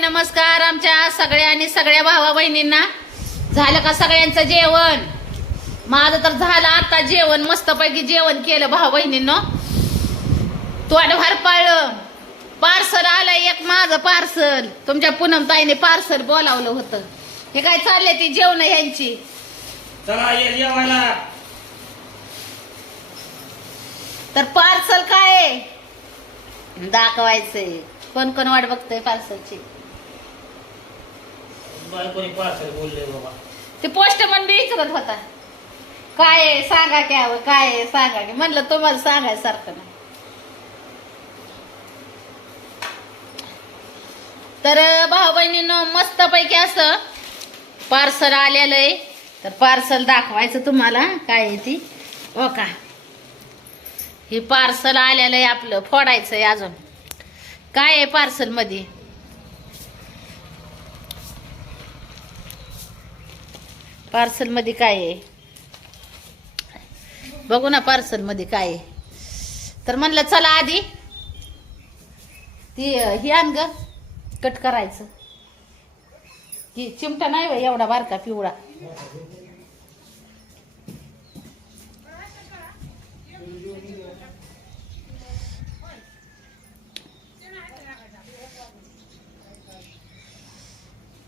नमस्कार आमच्या सगळ्या आणि सगळ्या भावा बहिणींना झालं का सगळ्यांचं जेवण? माझं तर झालं आता जेवण. मस्तपैकी जेवण केलं भाऊ बहिणींनो तोंड पाळलं पार्सल आलं एक माझं पार्सल. तुमच्या पूनम ताईने पार्सल बोलावलं होतं. हे काय चालले ती जेवण यांची चला ये जेवायला तर पार्सल काय आहे? दाखवायचंय. कोण कोण वाट बघतोय पार्सलची? कोणी पार्सल बोलले बाबा. ते पोस्टमन बी विचारत होता. काय आहे? सांगा की हवं काय आहे? सांगा की. म्हणलं तुम्हाला सांगायसारखं नाही. तर भाऊ बहिणीनं मस्तपैकी असं पार्सल आलेलं आहे. तर पार्सल दाखवायचं तुम्हाला. काय आहे ती? हो का? हे पार्सल आलेलं आहे आपलं. फोडायचं आहे अजून. काय आहे पार्सल पार्सलमध्ये काय आहे? बघू ना पार्सलमध्ये काय आहे. तर म्हणलं चला आधी ती ही आण ग कट करायचं. की चिमटा नाही एवढा बारका पिवळा.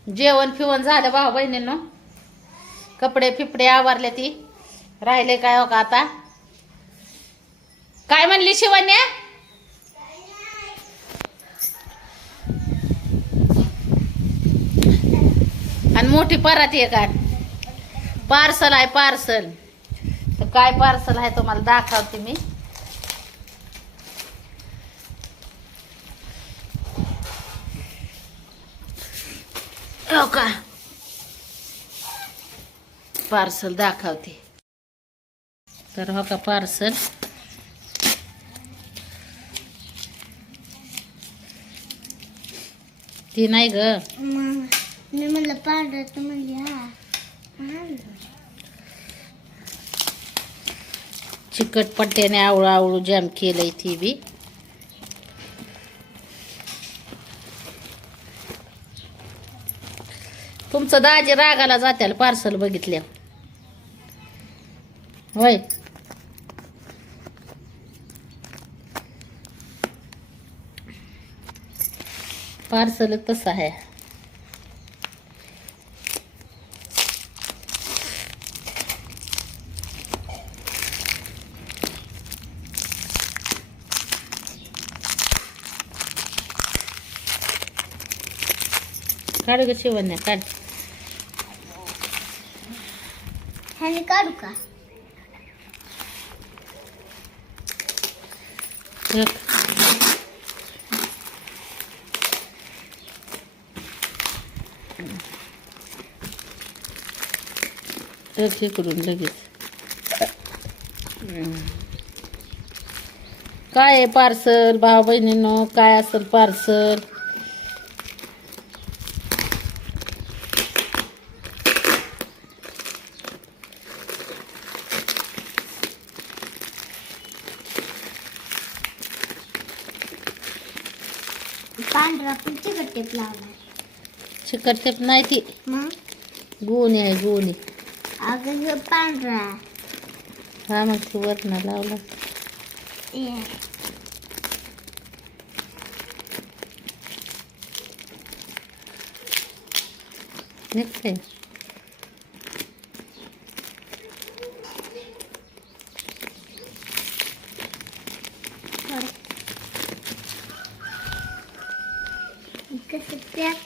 जेवण फिवण झालं भाऊ बहिणींनो कपडे फिपडे आवरले ती. राहिले काय हो का आता? काय म्हणली शिवण्या? आणि मोठी परात आहे. का पार्सल आहे पार्सल. तर काय पार्सल आहे तुम्हाला दाखवते मी. हो का? पार्सल दाखवते. तर हो का पार्सल? ती नाही ग. मी म्हणलं पांढरं तर म्हणजे हा. चिकट पट्ट्याने आवळू आवळू जॅम केलंय ती बी. तुमचं दाजी रागाला जात्याल पार्सल बघितल्या होय. पार्सल तसं आहे. काढू ग शिवण्या? काढ. ह्याने काढू का? एक एक इकडून लगेच काय आहे पार्सल भाऊ बहिणीनो काय असेल पार्सल पांढरा पण चिकट टेप लावणार चिकट टेप नाही ती. मग? गोणी आहे गोणी. अगं ह्यो पांढरा हा मग ती वरण लावला. ये. निघते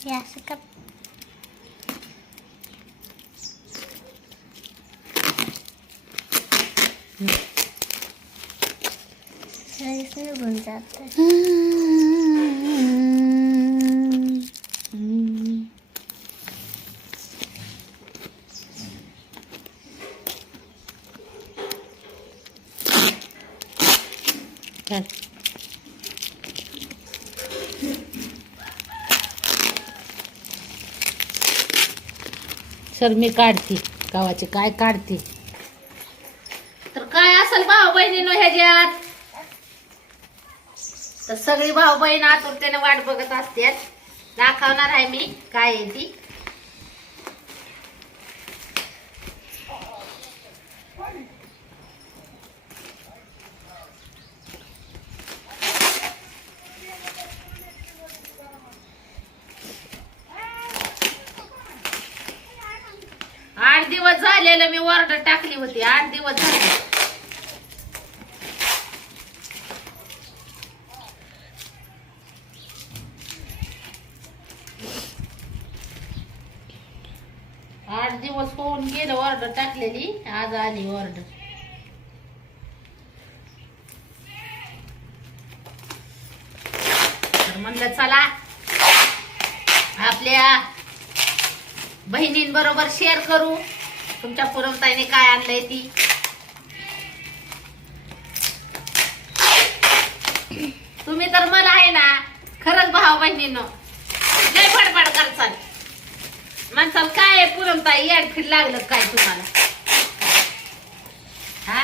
काढ आता हे असं का लगेच निघून जात चल. सर मी काढते. गावाचे काय काढते? तर काय असेल भाऊ बहिणीनो ह्याच्यात? तर सगळी भाऊ बहीण आतुरतेने वाट बघत असतात दाखवणार आहे मी काय आहे ती आठ झालेलं मी ऑर्डर टाकली होती आठ दिवस झाले. आठ दिवस होऊन गेलं ऑर्डर टाकलेली आज आली ऑर्डर तर म्हणलं चला आपल्या बहिणींबरोबर शेअर करू. तुमच्या पुरमताईने काय आणलंय ती? तुम्ही तर मला आहे ना खरंच भाऊ बहिणीनं लय फडफड करचाल म्हणसाल काय पुरमताई याडफीड लागलं काय तुम्हाला हा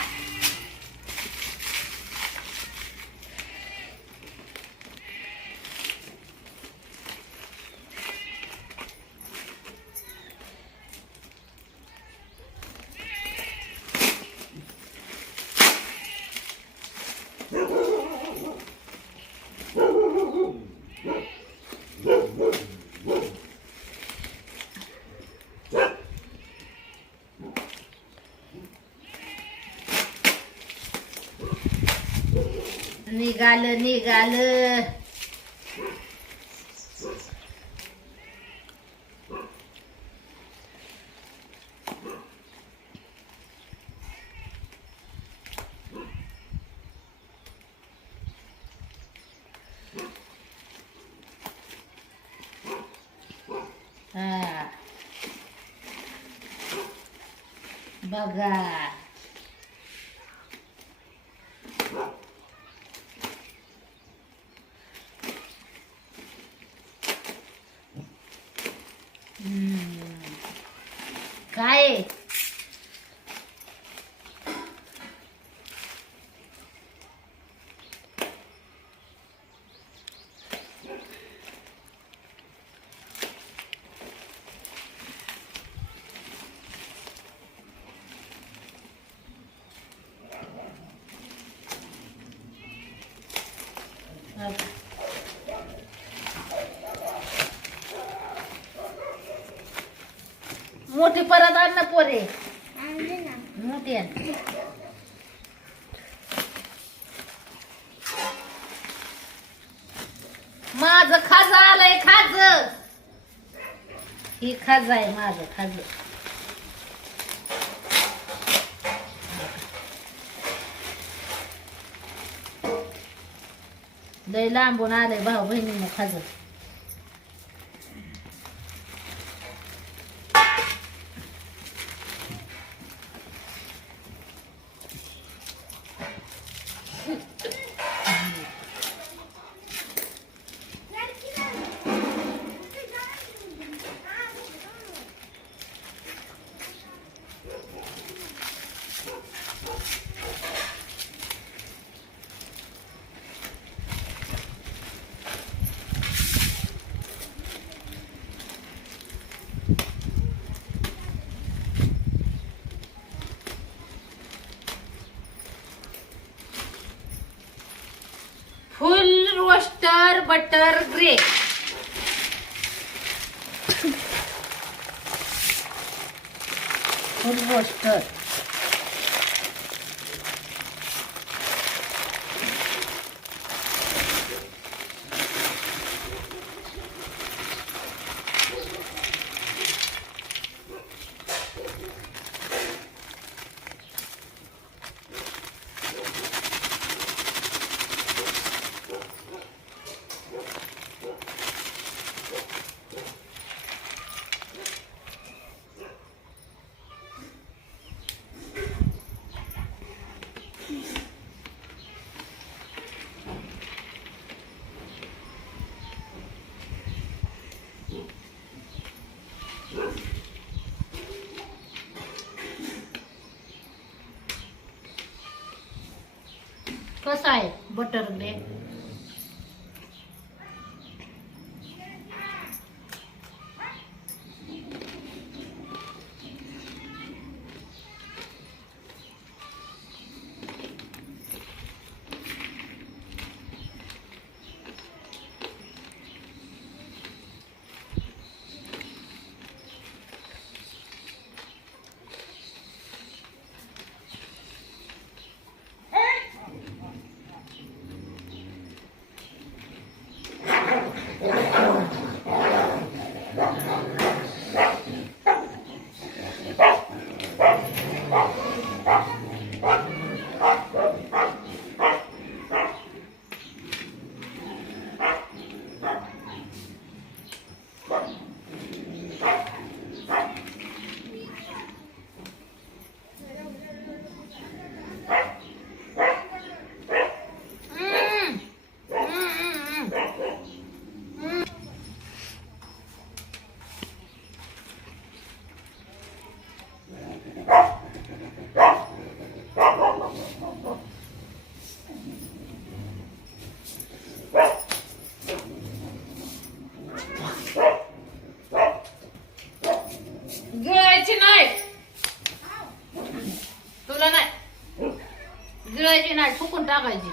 निघालं निघालं हा. बघा हम्म. काय? मोठी परत आण ना पोरे. मोठी आण. माझ खाज आलंय खाज. ही खाज आहे माझं खाज. लय लांबून आलंय भाऊ बहिणीनं खाज. फुल रोस्टर बटर ग्रे फुल कसं आहे? बटर ग्रे टाकायची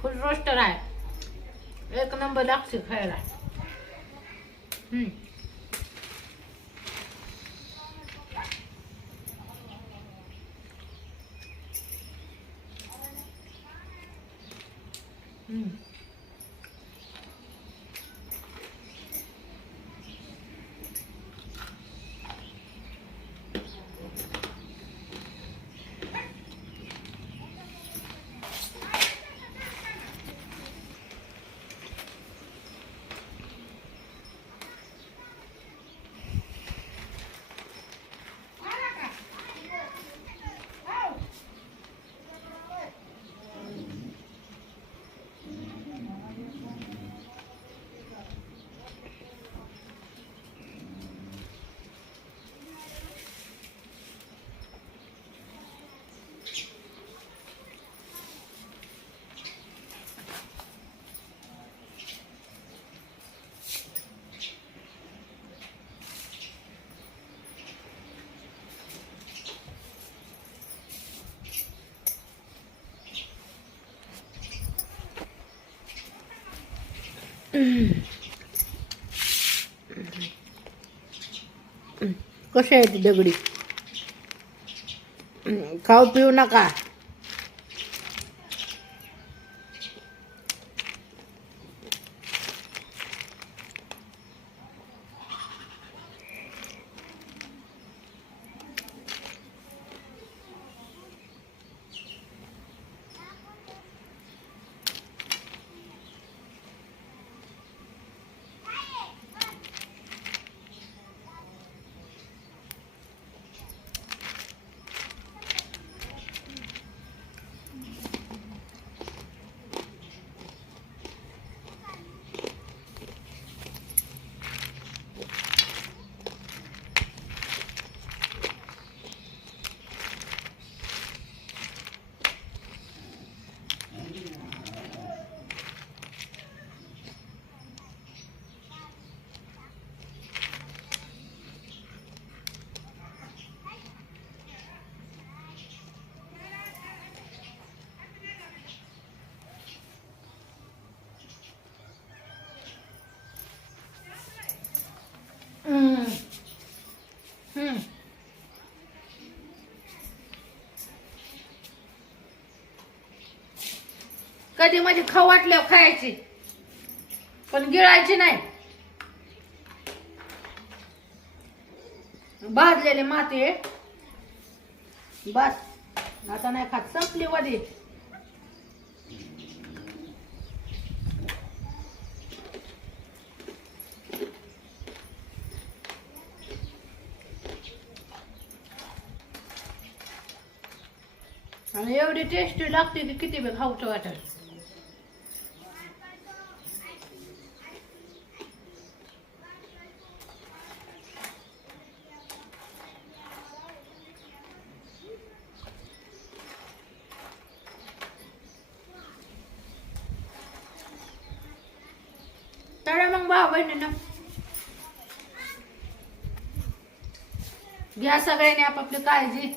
फुल रोस्टर आहे एक नंबर लागते खायला हम्म. कशी आहे ती दगडी? खाऊ पिऊ नका हम्म. हम्म. कधी म्हणजे खाऊ वाटल्यावर खायची पण गिळायची नाही. भाजलेले माती बस आता नाही खात संपली वधी आणि एवढी टेस्टी लागते की किती बी खाऊचं वाटत मग भाऊ बहिणीनं. घ्या सगळ्यांनी आपापली काळजी.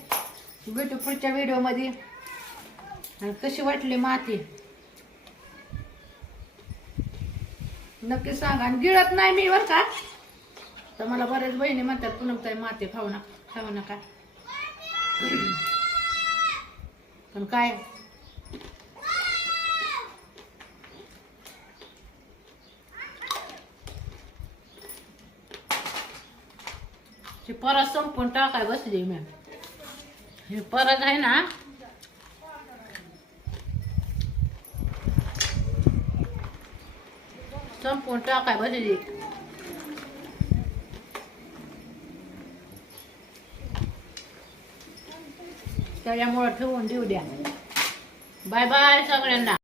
भेटू पुढच्या व्हिडिओमध्ये आणि कशी वाटली माती? नक्की सांगा. आणि गिळत नाही मी बरं का? तर मला बरेच बहिणी म्हणतात पुन्हा ताई माती खाऊ नका खाऊ नका. पण काय? परत संपून टाकाय बसली मॅम. हे परत आहे ना संपून टाकाय बसली त्याच्यामुळं ठेवून देऊ द्या बाय बाय सगळ्यांना